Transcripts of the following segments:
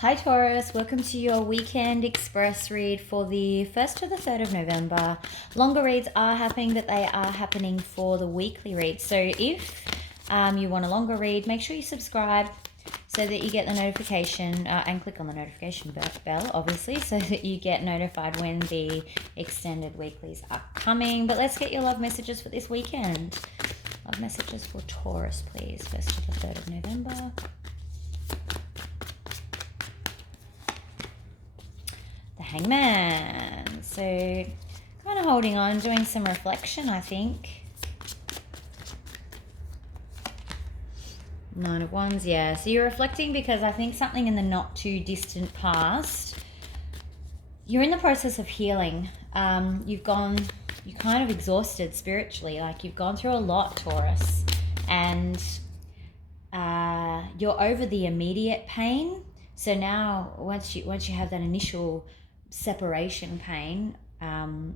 Hi Taurus, welcome to your weekend express read for the 1st to the 3rd of November. Longer reads are happening, but they are happening for the weekly read. So if you want a longer read, make sure you subscribe so that you get the notification and click on the notification bell, obviously, so that you get notified when the extended weeklies are coming. But let's get your love messages for this weekend. Love messages for Taurus, please. 1st to the 3rd of November. Hangman. So kind of holding on, doing some reflection, I think. Nine of Wands, yeah. So you're reflecting because I think something in the not too distant past, you're in the process of healing. You're kind of exhausted spiritually, like you've gone through a lot, Taurus, and you're over the immediate pain. So now once you have that initial separation pain,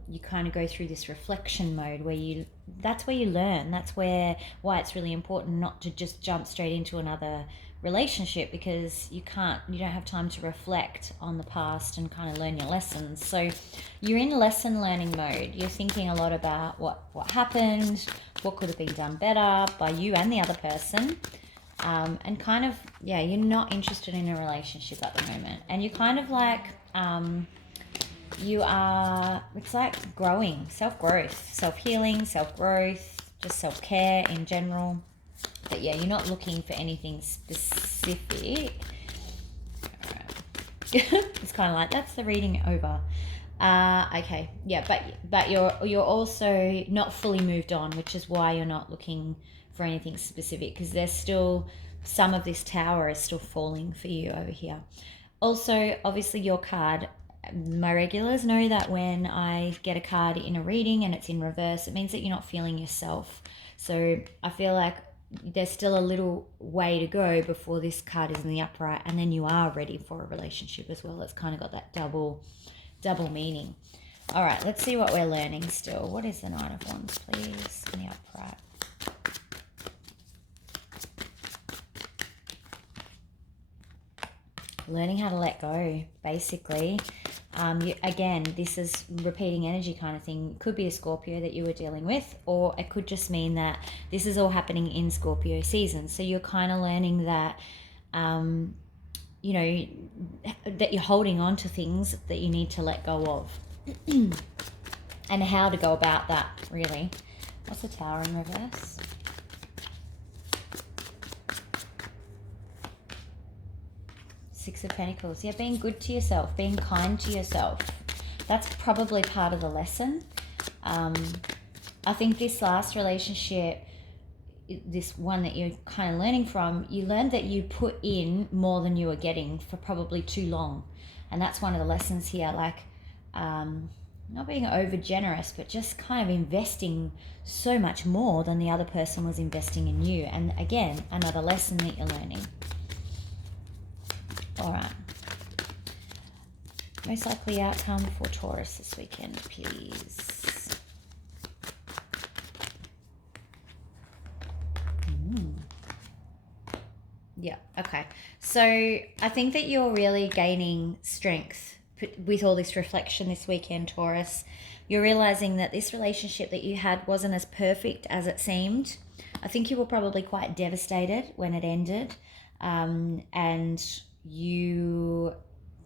you kind of go through this reflection mode where that's where you learn. That's why it's really important not to just jump straight into another relationship, because you don't have time to reflect on the past and kind of learn your lessons. So you're in lesson learning mode. You're thinking a lot about what happened, what could have been done better by you and the other person. And kind of, yeah, you're not interested in a relationship at the moment. And you're kind of like, it's like growing, self-growth, self-healing, self-growth, just self-care in general. But yeah, you're not looking for anything specific. All right. It's kind of like, that's the reading over. Okay, yeah, but you're also not fully moved on, which is why you're not looking for anything specific, because there's still some of this tower is still falling for you over here. Also, obviously, your card, my regulars know that when I get a card in a reading and it's in reverse, it means that you're not feeling yourself. So I feel like there's still a little way to go before this card is in the upright, and then you are ready for a relationship as well. It's kind of got that double meaning. All right, let's see what we're learning still. What is the Nine of Wands, please, in the upright? Learning how to let go, basically. Again, this is repeating energy kind of thing. It could be a Scorpio that you were dealing with, or it could just mean that this is all happening in Scorpio season. So you're kind of learning that, that you're holding on to things that you need to let go of. And how to go about that, really. What's the Tower in reverse? Six of Pentacles. Yeah, being good to yourself, being kind to yourself. That's probably part of the lesson. I think this last relationship, this one that you're kind of learning from, you learned that you put in more than you were getting for probably too long. And that's one of the lessons here, like not being over generous, but just kind of investing so much more than the other person was investing in you. And again, another lesson that you're learning. All right. Most likely outcome for Taurus this weekend, please. Yeah, okay. So I think that you're really gaining strength with all this reflection this weekend, Taurus. You're realizing that this relationship that you had wasn't as perfect as it seemed. I think you were probably quite devastated when it ended. And you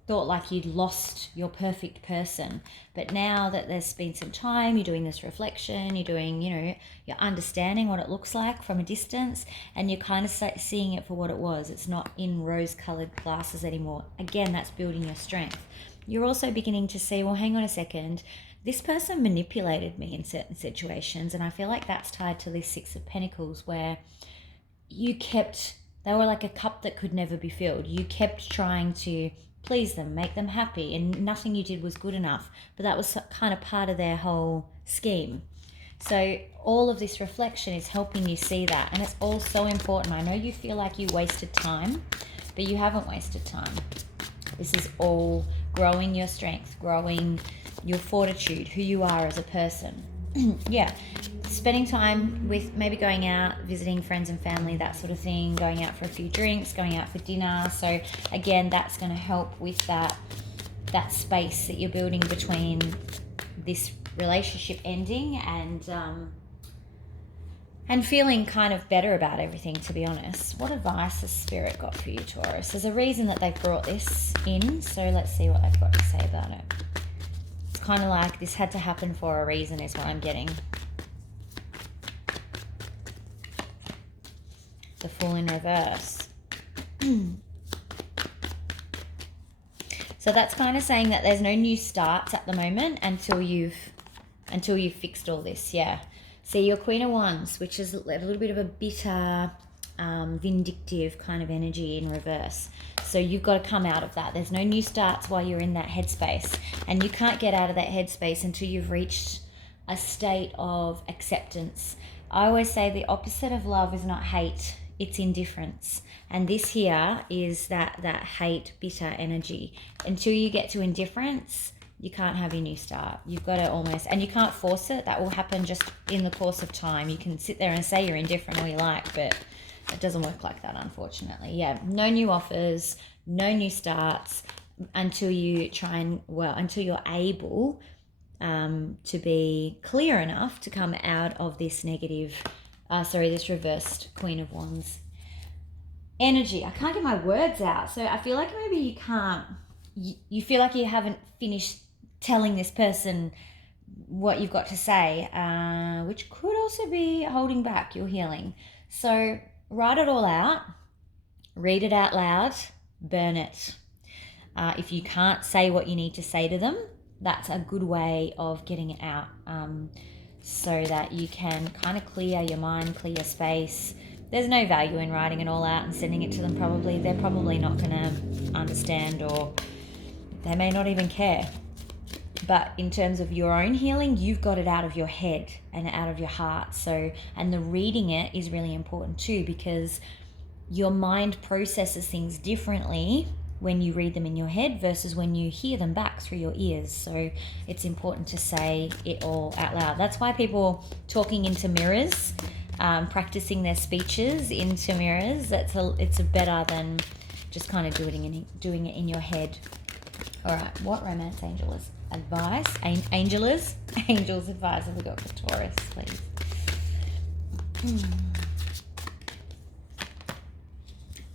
thought like you'd lost your perfect person. But now that there's been some time, you're doing this reflection, you're doing, you're understanding what it looks like from a distance, and you're kind of seeing it for what it was. It's not in rose-colored glasses anymore. Again, that's building your strength. You're also beginning to see, well, hang on a second, this person manipulated me in certain situations, and I feel like that's tied to this Six of Pentacles, where they were like a cup that could never be filled. You kept trying to please them, make them happy, and nothing you did was good enough. But that was kind of part of their whole scheme. So all of this reflection is helping you see that. And it's all so important. I know you feel like you wasted time, but you haven't wasted time. This is all growing your strength, growing your fortitude, who you are as a person. yeah, spending time with, maybe going out, visiting friends and family, that sort of thing, going out for a few drinks, going out for dinner. So again, that's going to help with that space that you're building between this relationship ending and feeling kind of better about everything, to be honest. What advice has Spirit got for you, Taurus? There's a reason that they've brought this in, so let's see what they've got to say about it. It's kind of like this had to happen for a reason is what I'm getting. The Fool in reverse. So that's kind of saying that there's no new starts at the moment until you've fixed all this, yeah. See, your Queen of Wands, which is a little bit of a bitter, vindictive kind of energy in reverse. So you've got to come out of that. There's no new starts while you're in that headspace. And you can't get out of that headspace until you've reached a state of acceptance. I always say the opposite of love is not hate, it's indifference. And this here is that hate, bitter energy. Until you get to indifference, you can't have your new start. You've got to almost, and you can't force it. That will happen just in the course of time. You can sit there and say you're indifferent all you like, but it doesn't work like that, unfortunately. Yeah, no new offers, no new starts until you until you're able to be clear enough to come out of this this reversed Queen of Wands energy. I can't get my words out. So I feel like maybe you can't, you feel like you haven't finished telling this person what you've got to say, which could also be holding back your healing. So write it all out, read it out loud, burn it. If you can't say what you need to say to them, that's a good way of getting it out, so that you can kind of clear your mind, clear your space. There's no value in writing it all out and sending it to them probably. They're probably not going to understand, or they may not even care. But in terms of your own healing, you've got it out of your head and out of your heart. So, and the reading it is really important too, because your mind processes things differently when you read them in your head versus when you hear them back through your ears. So it's important to say it all out loud. That's why people talking into mirrors, practicing their speeches into mirrors, it's better than just kind of doing it in your head. All right, what romance angel's advice have we got for Taurus, please?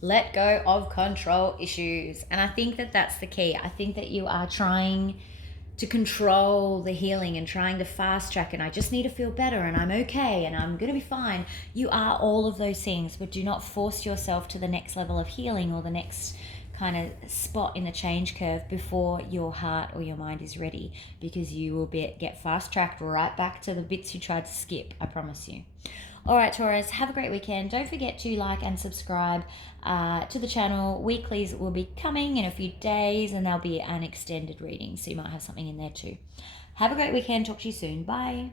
Let go of control issues. And I think that that's the key. I think that you are trying to control the healing and trying to fast track, and I just need to feel better and I'm okay and I'm going to be fine. You are all of those things, but do not force yourself to the next level of healing or the next kind of spot in the change curve before your heart or your mind is ready, because you will get fast tracked right back to the bits you tried to skip, I promise you. All right, Taurus, have a great weekend. Don't forget to like and subscribe to the channel. Weeklies will be coming in a few days, and there'll be an extended reading, so you might have something in there too. Have a great weekend. Talk to you soon. Bye.